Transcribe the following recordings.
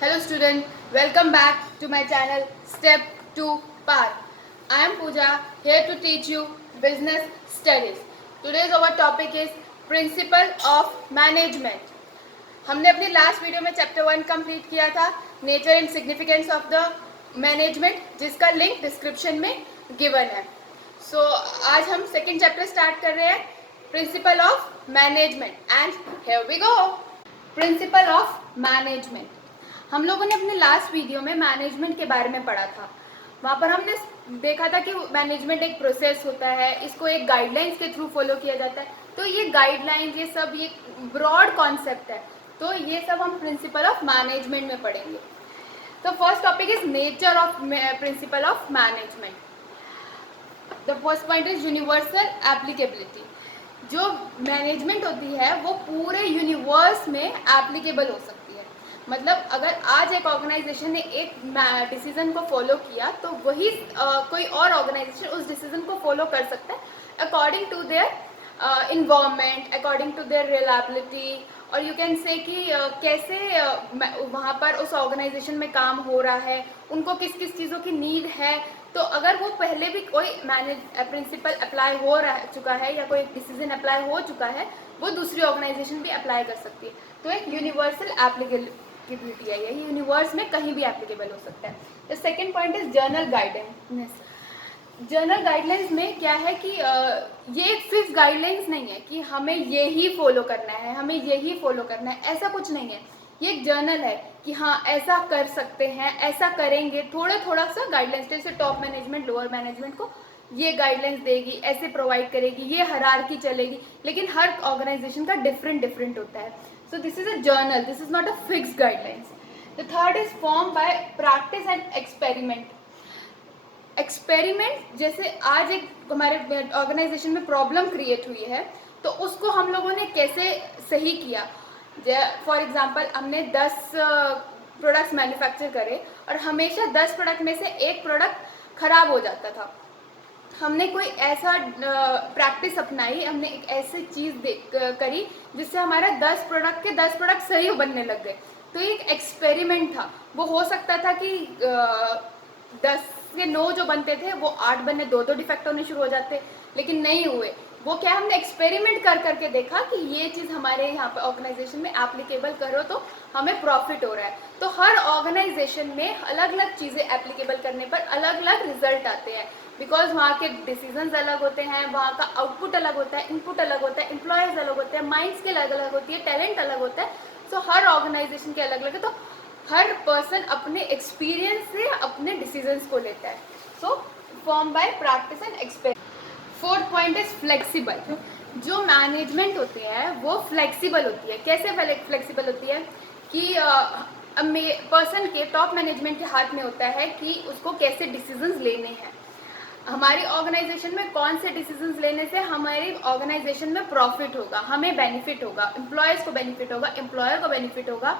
Hello student, welcome back to my channel Step 2 Path. I am Pooja, here to teach you business studies. Today's our topic is Principle of Management. हमने अपनी last video में chapter 1 complete किया था, nature and significance of the management, जिसका link description में given है. सो आज हम सेकेंड चैप्टर स्टार्ट कर रहे हैं, principle of management. And here we go. Principle of management. हम लोगों ने अपने लास्ट वीडियो में मैनेजमेंट के बारे में पढ़ा था. वहाँ पर हमने देखा था कि मैनेजमेंट एक प्रोसेस होता है, इसको एक गाइडलाइंस के थ्रू फॉलो किया जाता है. तो ये गाइडलाइंस, ये सब ये ब्रॉड कॉन्सेप्ट है, तो ये सब हम प्रिंसिपल ऑफ मैनेजमेंट में पढ़ेंगे. तो first topic is nature of principal of management. The first point is universal applicability. जो मैनेजमेंट होती है वो पूरे यूनिवर्स में एप्लीकेबल हो सकती है. मतलब अगर आज एक ऑर्गेनाइजेशन ने एक डिसीजन को फॉलो किया तो वही कोई और ऑर्गेनाइजेशन उस डिसीजन को फॉलो कर सकता है according to their environment, according to their reliability, और यू कैन से कि कैसे वहाँ पर उस ऑर्गेनाइजेशन में काम हो रहा है, उनको किस किस चीज़ों की नीड है. तो अगर वो पहले भी कोई प्रिंसिपल अप्लाई हो चुका है या कोई डिसीजन अप्लाई हो चुका है, वो दूसरी ऑर्गेनाइजेशन भी अप्लाई कर सकती है. तो एक यूनिवर्सल एप्लीकेबिलिटी है, यही यूनिवर्स में कहीं भी एप्लीकेबल हो सकता है. The second point is journal guidance. Journal guidelines में क्या है कि ये एक फिक्स गाइडलाइंस नहीं है कि हमें यही फॉलो करना है, हमें यही फॉलो करना है, ऐसा कुछ नहीं है. ये एक जर्नल है कि हाँ ऐसा कर सकते हैं, ऐसा करेंगे. थोड़ा सा गाइडलाइंस, जैसे टॉप मैनेजमेंट लोअर मैनेजमेंट को ये गाइडलाइंस देगी, ऐसे प्रोवाइड करेगी, ये हायरार्की चलेगी, लेकिन हर ऑर्गेनाइजेशन का डिफरेंट होता है. So this is a journal, this is not a fix guidelines. The third is form by practice and experiment. Experiment, जैसे आज एक हमारे ऑर्गेनाइजेशन में प्रॉब्लम क्रिएट हुई है, तो उसको हम लोगों ने कैसे सही किया. फॉर एग्जांपल हमने 10 प्रोडक्ट्स मैन्युफैक्चर करे और हमेशा 10 प्रोडक्ट में से एक प्रोडक्ट खराब हो जाता था. हमने कोई ऐसा प्रैक्टिस अपनाई, हमने एक ऐसी चीज़ करी जिससे हमारा 10 प्रोडक्ट के 10 प्रोडक्ट सही बनने लग गए. तो ये एक एक्सपेरिमेंट था. वो हो सकता था कि 10 के 9 जो बनते थे वो 8 बनने, 2 डिफेक्ट होने शुरू हो जाते, लेकिन नहीं हुए. वो क्या, हमने एक्सपेरिमेंट कर करके देखा कि ये चीज़ हमारे यहाँ पे ऑर्गेनाइजेशन में एप्लीकेबल करो तो हमें प्रॉफिट हो रहा है. तो हर ऑर्गेनाइजेशन में अलग अलग चीज़ें एप्लीकेबल करने पर अलग अलग रिजल्ट आते हैं, बिकॉज वहाँ के डिसीजंस अलग होते हैं, वहाँ का आउटपुट अलग होता है, इनपुट अलग होता है, एम्प्लॉयज़ अलग होते हैं, माइंड स्किल अलग अलग होती है, टैलेंट अलग होता है. सो हर ऑर्गेनाइजेशन के अलग अलग है, तो हर पर्सन अपने एक्सपीरियंस से अपने डिसीजंस को लेता है. So form by practice and experiment. Fourth point is flexible. जो मैनेजमेंट होती है वो फ्लेक्सिबल होती है. कैसे फ्लेक्सिबल होती है कि पर्सन के टॉप मैनेजमेंट के हाथ में होता है कि उसको कैसे डिसीजंस लेने हैं. हमारी ऑर्गेनाइजेशन में कौन से डिसीजंस लेने से हमारी ऑर्गेनाइजेशन में प्रॉफिट होगा, हमें बेनिफिट होगा, एम्प्लॉयज़ को बेनिफिट होगा, एम्प्लॉयर को बेनिफिट होगा,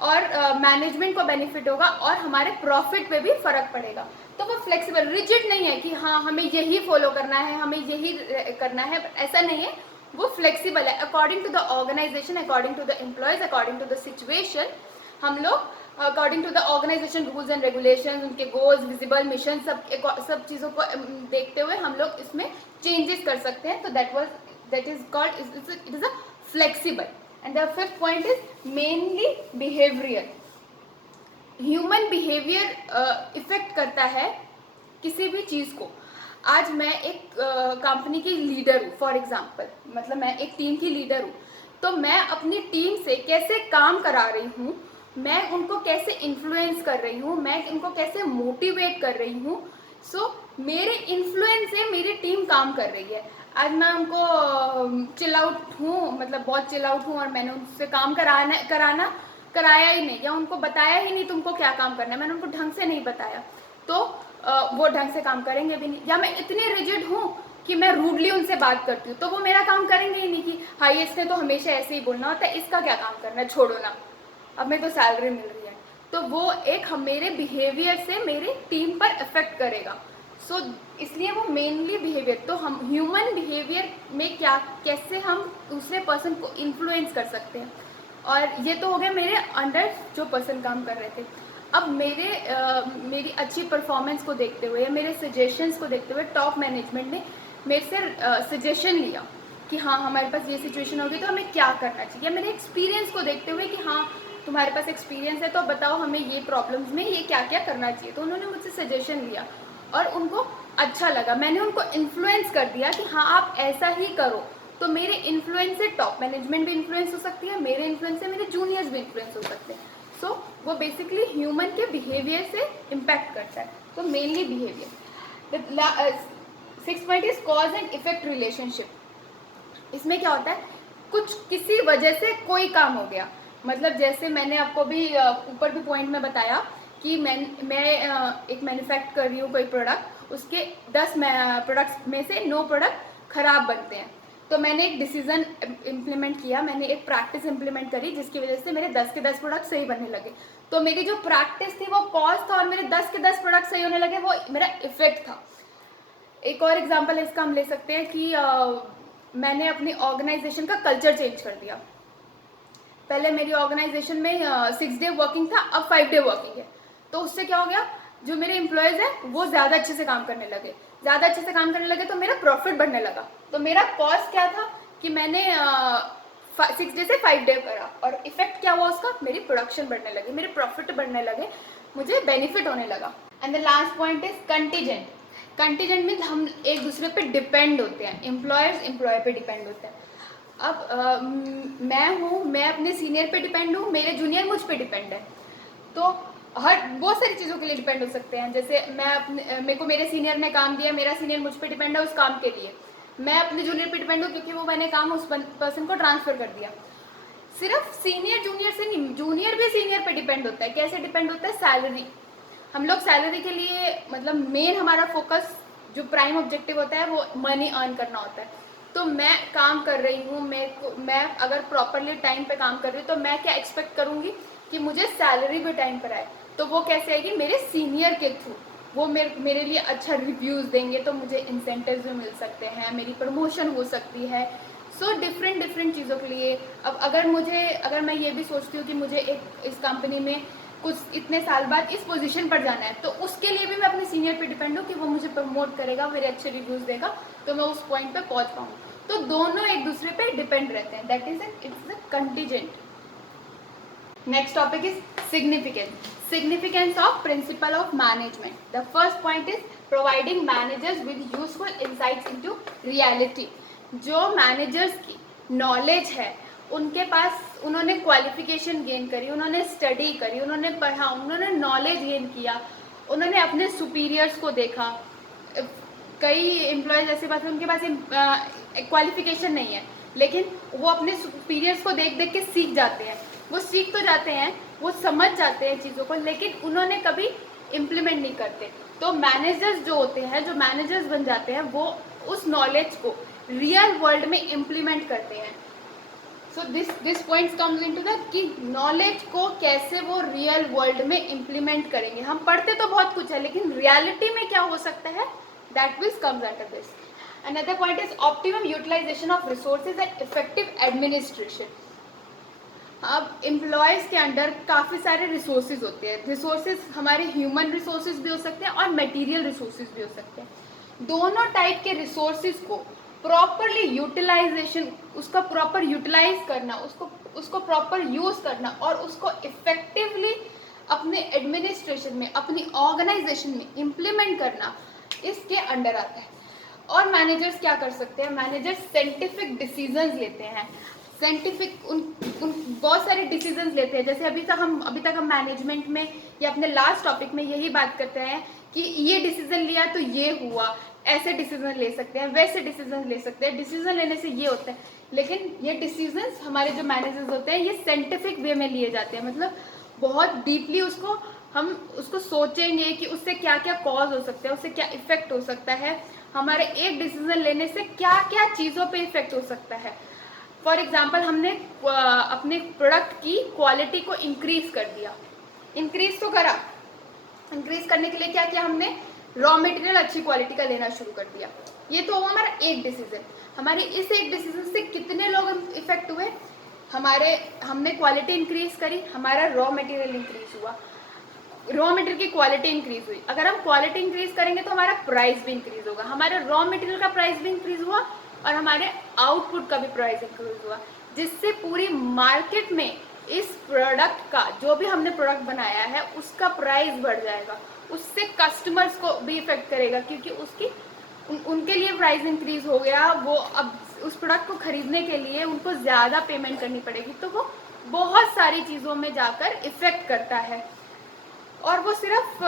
और मैनेजमेंट को बेनिफिट होगा, और हमारे प्रॉफिट पे भी फ़र्क पड़ेगा. तो वो फ्लेक्सिबल, रिजिड नहीं है कि हाँ हमें यही फॉलो करना है, हमें यही करना है, ऐसा नहीं है. वो फ्लेक्सिबल है according to the organisation, according to the employees, according to the situation. हम लोग according to the organisation rules and regulation, उनके गोल्स, विजिबल मिशन, सब चीज़ों को देखते हुए हम लोग इसमें चेंजेस कर सकते हैं. तो that is called, it is a flexible. And the fifth point is mainly behaviour. Human behaviour effect करता है किसी भी चीज़ को. आज मैं एक कंपनी की लीडर हूँ, फॉर एग्जांपल, मतलब मैं एक टीम की लीडर हूँ, तो मैं अपनी टीम से कैसे काम करा रही हूँ, मैं उनको कैसे इन्फ्लुएंस कर रही हूँ, मैं उनको कैसे मोटिवेट कर रही हूँ. सो मेरे इन्फ्लुएंस से मेरी टीम काम कर रही है. आज मैं उनको चिल आउट हूँ, मतलब बहुत चिल आउट हूँ, और मैंने उनसे काम कराया ही नहीं, या उनको बताया ही नहीं तुमको क्या काम करना है, मैंने उनको ढंग से नहीं बताया, तो वो ढंग से काम करेंगे भी नहीं. या मैं इतनी रिजिड हूँ कि मैं रूडली उनसे बात करती हूँ, तो वो मेरा काम करेंगे ही नहीं कि हाँ इसने तो हमेशा ऐसे ही बोलना होता है, इसका क्या काम करना है, छोड़ो ना, अब मेरे को सैलरी मिल रही है. तो वो एक मेरे बिहेवियर से मेरी टीम पर इफेक्ट करेगा. सो इसलिए वो मेनली बिहेवियर. तो हम ह्यूमन बिहेवियर में क्या, कैसे हम दूसरे पर्सन को इन्फ्लुएंस कर सकते हैं, और ये तो हो गया मेरे अंडर जो पर्सन काम कर रहे थे। अब मेरी अच्छी परफॉर्मेंस को देखते हुए या मेरे सजेशंस को देखते हुए टॉप मैनेजमेंट ने मेरे से सजेशन लिया कि हाँ हमारे पास ये सिचुएशन होगी तो हमें क्या करना चाहिए। मेरे एक्सपीरियंस को देखते हुए कि हाँ तुम्हारे पास एक्सपीरियंस है तो बताओ हमें ये प्रॉब्लम्स में ये क्या क्या करना चाहिए। तो उन्होंने मुझसे सजेशन लिया और उनको अच्छा लगा। मैंने उनको इन्फ्लुएंस कर दिया कि हाँ आप ऐसा ही करो। तो मेरे इन्फ्लुएंस से टॉप मैनेजमेंट भी इन्फ्लुएंस हो सकती है, मेरे इन्फ्लुएंस से मेरे जूनियर्स भी इन्फ्लुएंस हो सकते हैं। सो वो बेसिकली ह्यूमन के बिहेवियर से इम्पैक्ट करता है। तो mainly behaviour. 6 point is cause and effect relationship. इसमें क्या होता है, कुछ किसी वजह से कोई काम हो गया, मतलब जैसे मैंने आपको भी ऊपर भी पॉइंट में बताया कि मैं एक मैन्युफैक्चर कर रही हूँ कोई प्रोडक्ट, उसके 10 प्रोडक्ट्स में से 9 प्रोडक्ट खराब बनते हैं। तो मैंने एक डिसीजन इम्प्लीमेंट किया, मैंने एक प्रैक्टिस इम्प्लीमेंट करी जिसकी वजह से मेरे 10 के 10 प्रोडक्ट सही बनने लगे। तो मेरी जो प्रैक्टिस थी वो कॉज था और मेरे 10 के 10 प्रोडक्ट सही होने लगे, वो मेरा इफेक्ट था। एक और एग्जांपल इसका हम ले सकते हैं कि मैंने अपनी ऑर्गेनाइजेशन का कल्चर चेंज कर दिया। पहले मेरी ऑर्गेनाइजेशन में 6 डे वर्किंग था, अब 5 डे वर्किंग है। तो उससे क्या हो गया, जो मेरे एम्प्लॉयज़ हैं वो ज़्यादा अच्छे से काम करने लगे, ज़्यादा अच्छे से काम करने लगे तो मेरा प्रॉफिट बढ़ने लगा। तो मेरा कॉस्ट क्या था कि मैंने 6 डे से 5 डे करा, और इफेक्ट क्या हुआ उसका, मेरी प्रोडक्शन बढ़ने लगी, मेरे प्रॉफिट बढ़ने लगे, मुझे बेनिफिट होने लगा। And the last point is contingent. Contingent means हम एक दूसरे पे डिपेंड होते हैं, एम्प्लॉयर्स एम्प्लॉय पे डिपेंड होते हैं। अब मैं अपने सीनियर पे डिपेंड हूँ, मेरे जूनियर मुझ पे डिपेंड है। तो हर बहुत सारी चीज़ों के लिए डिपेंड हो सकते हैं। जैसे मेरे को मेरे सीनियर ने काम दिया, मेरा सीनियर मुझ पे डिपेंड है उस काम के लिए, मैं अपने जूनियर पे डिपेंड हूँ क्योंकि वो मैंने काम उस पर्सन को ट्रांसफ़र कर दिया। सिर्फ सीनियर जूनियर से नहीं, जूनियर भी सीनियर पे डिपेंड होता है। कैसे डिपेंड होता है, सैलरी। हम लोग सैलरी के लिए, मतलब मेन हमारा फोकस जो प्राइम ऑब्जेक्टिव होता है वो मनी अर्न करना होता है। तो मैं काम कर रही हूँ, मैं अगर प्रॉपरली टाइम पे काम कर रही हूँ तो मैं क्या एक्सपेक्ट करूँगी कि मुझे सैलरी भी टाइम पर आए। तो वो कैसे आएगी, मेरे सीनियर के थ्रू। वो मेरे लिए अच्छा रिव्यूज़ देंगे तो मुझे इंसेंटिव्स भी मिल सकते हैं, मेरी प्रमोशन हो सकती है। सो डिफरेंट चीज़ों के लिए। अब अगर मैं ये भी सोचती हूँ कि मुझे इस कंपनी में कुछ इतने साल बाद इस पोजीशन पर जाना है, तो उसके लिए भी मैं अपने सीनियर पे डिपेंड हूँ कि वो मुझे प्रमोट करेगा, मेरे अच्छे रिव्यूज़ देगा, तो मैं उस पॉइंट पे पहुँच पाऊँ। तो दोनों एक दूसरे पे डिपेंड रहते हैं। That is it's a contingent. Next topic is significance. Significance of principle of management. The first point is providing managers with useful insights into reality. जो मैनेजर्स की नॉलेज है, उनके पास उन्होंने क्वालिफिकेशन गेन करी, उन्होंने स्टडी करी, उन्होंने पढ़ा, उन्होंने नॉलेज गेन किया, उन्होंने अपने सुपीरियर्स को देखा। कई एम्प्लॉयज़ ऐसे पास उनके पास क्वालिफिकेशन नहीं है, लेकिन वो अपने सुपीरियर्स को देख देख के सीख जाते हैं। वो सीख तो जाते हैं, वो समझ जाते हैं चीज़ों को, लेकिन उन्होंने कभी इम्प्लीमेंट नहीं करते। तो मैनेजर्स जो होते हैं, जो मैनेजर्स बन जाते हैं, वो उस नॉलेज को रियल वर्ल्ड में इम्प्लीमेंट करते हैं। So this points comes into that कि नॉलेज को कैसे वो रियल वर्ल्ड में इम्प्लीमेंट करेंगे। हम पढ़ते तो बहुत कुछ है, लेकिन रियलिटी में क्या हो सकता है, that will comes under this. Another point is optimum utilisation of resources and effective administration. अब एम्प्लॉयज़ के अंडर काफ़ी सारे रिसोर्सेज होते हैं। रिसोर्सेज हमारे ह्यूमन रिसोर्सेज भी हो सकते हैं और मटेरियल रिसोर्सेज भी हो सकते हैं। दोनों टाइप के रिसोर्सेज को प्रॉपरली यूटिलाइजेशन, उसका प्रॉपर यूटिलाइज करना, उसको प्रॉपर यूज़ करना और उसको इफेक्टिवली अपने एडमिनिस्ट्रेशन में, अपनी ऑर्गेनाइजेशन में इम्प्लीमेंट करना, इसके अंडर आता है। और मैनेजर्स क्या कर सकते हैं, मैनेजर्स साइंटिफिक डिसीजंस लेते हैं। साइंटिफिक उन बहुत सारे डिसीजंस लेते हैं। जैसे अभी तक हम मैनेजमेंट में या अपने लास्ट टॉपिक में यही बात करते हैं कि ये डिसीजन लिया तो ये हुआ, ऐसे डिसीजन ले सकते हैं, वैसे डिसीजन ले सकते हैं, डिसीजन लेने से ये होता है। लेकिन ये डिसीजंस हमारे जो मैनेजर्स होते हैं, ये साइंटिफिक वे में लिए जाते हैं। मतलब बहुत डीपली हम उसको सोचेंगे कि उससे क्या क्या कॉज हो सकता है, उससे क्या इफेक्ट हो सकता है, हमारे एक डिसीजन लेने से क्या क्या चीज़ों पे इफेक्ट हो सकता है। फॉर एग्जाम्पल, हमने अपने प्रोडक्ट की क्वालिटी को इंक्रीज कर दिया, इंक्रीज तो करा, इंक्रीज करने के लिए क्या किया हमने, रॉ मटेरियल अच्छी क्वालिटी का लेना शुरू कर दिया। ये तो हुआ हमारा एक डिसीजन। हमारे इस एक डिसीजन से कितने लोग इफेक्ट हुए, हमने क्वालिटी इंक्रीज करी, हमारा रॉ मटेरियल इंक्रीज हुआ, रॉ मटेरियल की क्वालिटी इंक्रीज हुई। अगर हम क्वालिटी इंक्रीज करेंगे तो हमारा प्राइस भी इंक्रीज होगा, हमारे रॉ मटेरियल का प्राइस भी इंक्रीज हुआ और हमारे आउटपुट का भी प्राइस इंक्रीज हुआ, जिससे पूरी मार्केट में इस प्रोडक्ट का, जो भी हमने प्रोडक्ट बनाया है उसका प्राइस बढ़ जाएगा। उससे कस्टमर्स को भी इफेक्ट करेगा, क्योंकि उनके लिए प्राइस इंक्रीज हो गया, वो अब उस प्रोडक्ट को खरीदने के लिए उनको ज़्यादा पेमेंट करनी पड़ेगी, तो वो बहुत सारी चीज़ों में जाकर इफ़ेक्ट करता है। और वो सिर्फ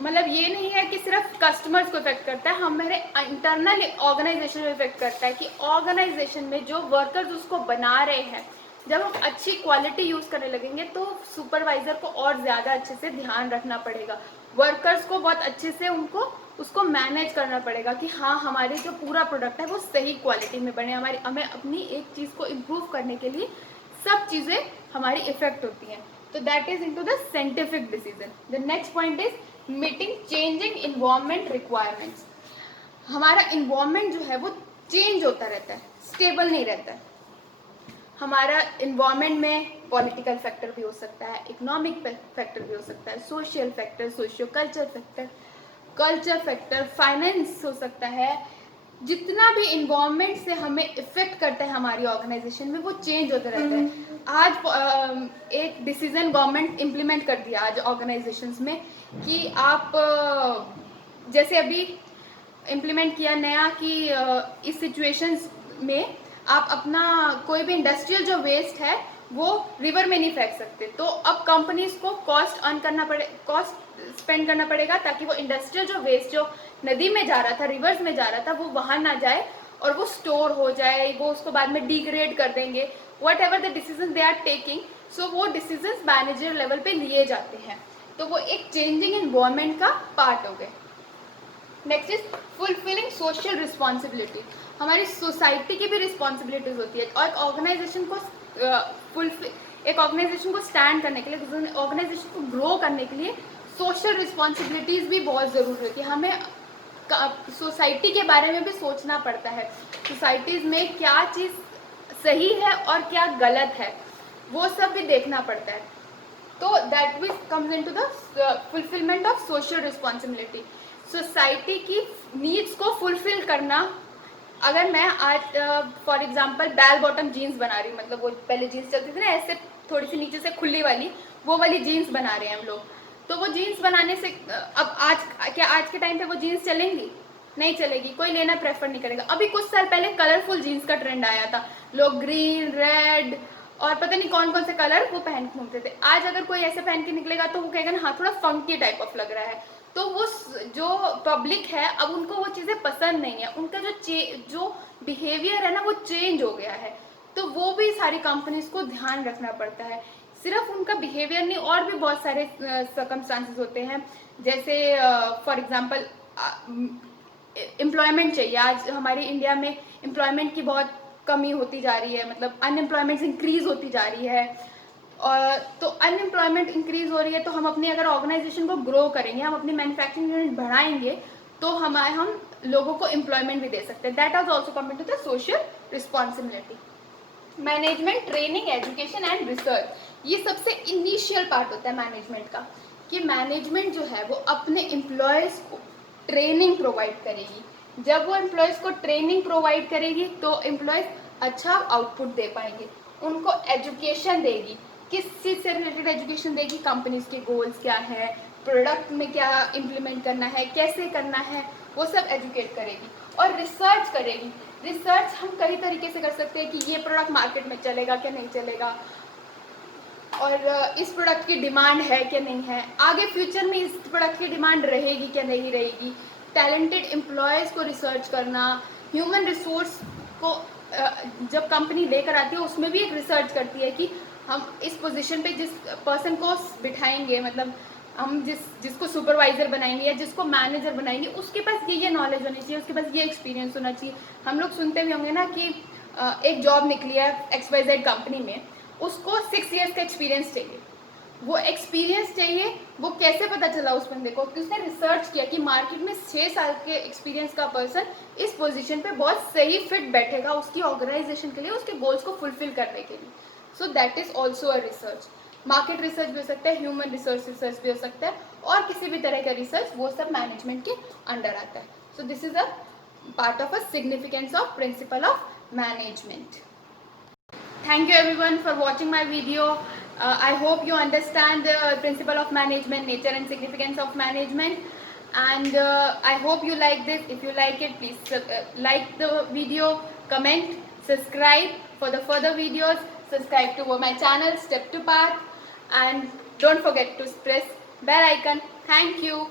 मतलब ये नहीं है कि सिर्फ कस्टमर्स को इफेक्ट करता है, हमारे इंटरनल ऑर्गेनाइजेशन में इफेक्ट करता है कि ऑर्गेनाइजेशन में जो वर्कर्स उसको बना रहे हैं, जब हम अच्छी क्वालिटी यूज़ करने लगेंगे तो सुपरवाइज़र को और ज़्यादा अच्छे से ध्यान रखना पड़ेगा, वर्कर्स को बहुत अच्छे से उसको मैनेज करना पड़ेगा कि हाँ हमारे जो पूरा प्रोडक्ट है वो सही क्वालिटी में बने। हमें अपनी एक चीज़ को इम्प्रूव करने के लिए सब चीज़ें हमारी इफेक्ट होती हैं। तो that is into the scientific decision. The next point is meeting changing environment requirements. हमारा इन्वायरमेंट जो है वो चेंज होता रहता है, स्टेबल नहीं रहता है। हमारा इन्वायरमेंट में पॉलिटिकल फैक्टर भी हो सकता है, इकोनॉमिक फैक्टर भी हो सकता है, social factor, socio culture factor, finance हो सकता है। जितना भी इन्वायरमेंट से हमें इफेक्ट करता है हमारी ऑर्गेनाइजेशन में, वो चेंज होता रहता है। आज एक डिसीजन गवर्नमेंट इम्प्लीमेंट कर दिया आज ऑर्गेनाइजेशंस में कि आप जैसे अभी इम्प्लीमेंट किया नया कि इस सिचुएशंस में आप अपना कोई भी इंडस्ट्रियल जो वेस्ट है वो रिवर में नहीं फेंक सकते, तो अब कंपनीज को कॉस्ट स्पेंड करना पड़ेगा ताकि वो इंडस्ट्रियल जो वेस्ट जो नदी में जा रहा था, रिवर्स में जा रहा था, वो वहाँ ना जाए और वो स्टोर हो जाए, वो उसको बाद में डिग्रेड कर देंगे। Whatever the decision they are taking, so वो डिसीजन मैनेजर लेवल पे लिए जाते हैं, तो वो एक चेंजिंग इन्वायरमेंट का पार्ट हो गए। Next is fulfilling social responsibility. हमारी सोसाइटी की भी रिस्पॉन्सिबिलिटीज होती है, और एक ऑर्गेनाइजेशन को स्टैंड करने के लिए, ऑर्गेनाइजेशन को ग्रो करने के लिए सोशल रिस्पॉन्सिबिलिटीज भी बहुत ज़रूरी होती है। हमें सोसाइटी के बारे में भी सोचना पड़ता है, सोसाइटीज़ में क्या चीज़ सही है और क्या गलत है, वो सब भी देखना पड़ता है। तो that which comes into the fulfilment of social responsibility. Society की नीड्स को फुलफिल करना। अगर मैं आज for example bell bottom jeans बना रही हूँ, मतलब वो पहले जीन्स चलती थी ना ऐसे थोड़ी सी नीचे से खुली वाली, वो वाली जीन्स बना रहे हैं हम लोग, तो वो जीन्स बनाने से अब आज के टाइम पे वो जीन्स चलेंगी? नहीं चलेगी, कोई लेना प्रेफर नहीं करेगा। अभी कुछ साल पहले कलरफुल जीन्स का ट्रेंड आया था, लोग ग्रीन, रेड और पता नहीं कौन कौन से कलर वो पहन के घूमते थे। आज अगर कोई ऐसे पहन के निकलेगा तो वो कहेगा ना हाँ थोड़ा फंकी टाइप ऑफ लग रहा है, तो वो जो पब्लिक है अब उनको वो चीज़ें पसंद नहीं है, उनका जो बिहेवियर है ना वो चेंज हो गया है। तो वो भी सारी कंपनीज को ध्यान रखना पड़ता है, सिर्फ उनका बिहेवियर नहीं, और भी बहुत सारे सर्कमस्टांसेस होते हैं। जैसे फॉर एग्जांपल एम्प्लॉयमेंट चाहिए। आज हमारे इंडिया में एम्प्लॉयमेंट की बहुत कमी होती जा रही है, मतलब अनएम्प्लॉयमेंट इंक्रीज होती जा रही है, और तो अनएम्प्लॉयमेंट इंक्रीज हो रही है, तो हम अपनी अगर ऑर्गेनाइजेशन को ग्रो करेंगे, हम अपनी मैन्युफैक्चरिंग यूनिट बढ़ाएंगे, तो हम लोगों को एम्प्लॉयमेंट भी दे सकते हैं। That is also coming to the social responsibility. Management, training, education and research, ये सबसे इनिशियल पार्ट होता है मैनेजमेंट का, कि मैनेजमेंट जो है वो अपने एम्प्लॉयज़ को ट्रेनिंग प्रोवाइड करेगी। जब वो एम्प्लॉयज़ को ट्रेनिंग प्रोवाइड करेगी तो एम्प्लॉयज़ अच्छा आउटपुट दे पाएंगे, उनको एजुकेशन देगी, किस चीज़ से रिलेटेड एजुकेशन देगी, कंपनीज के गोल्स क्या है, प्रोडक्ट में क्या इम्प्लीमेंट करना है, कैसे करना है, वो सब एजुकेट करेगी। और रिसर्च करेगी। रिसर्च हम कई तरीके से कर सकते हैं कि ये प्रोडक्ट मार्केट में चलेगा क्या नहीं चलेगा, और इस प्रोडक्ट की डिमांड है क्या नहीं है, आगे फ्यूचर में इस प्रोडक्ट की डिमांड रहेगी क्या नहीं रहेगी। टैलेंटेड एम्प्लॉयज़ को रिसर्च करना, ह्यूमन रिसोर्स को जब कंपनी लेकर आती है उसमें भी एक रिसर्च करती है कि हम इस पोजीशन पे जिस पर्सन को बिठाएंगे, मतलब हम जिसको सुपरवाइज़र बनाएंगे या जिसको मैनेजर बनाएंगे, उसके पास ये नॉलेज होनी चाहिए, उसके पास ये एक्सपीरियंस होना चाहिए। हम लोग सुनते भी होंगे ना कि एक जॉब निकली है XYZ कंपनी में, उसको 6 ईयर्स का एक्सपीरियंस चाहिए, वो एक्सपीरियंस चाहिए। वो कैसे पता चला उस बंदे को? कि उसने रिसर्च किया कि मार्केट में 6 साल के एक्सपीरियंस का पर्सन इस पोजीशन पे बहुत सही फिट बैठेगा उसकी ऑर्गेनाइजेशन के लिए, उसके गोल्स को फुलफिल करने के लिए। So that is also a research. Market research भी हो सकता है, ह्यूमन रिसर्च भी हो सकता है, और किसी भी तरह का रिसर्च, वो सब मैनेजमेंट के अंडर आता है। So this is a part of a significance of principle of management. Thank you everyone for watching my video. I hope you understand the principle of management, nature and significance of management, and I hope you like this. If you like it, please like the video, comment, subscribe for the further videos, subscribe to my channel Step to Path, and don't forget to press bell icon. Thank you.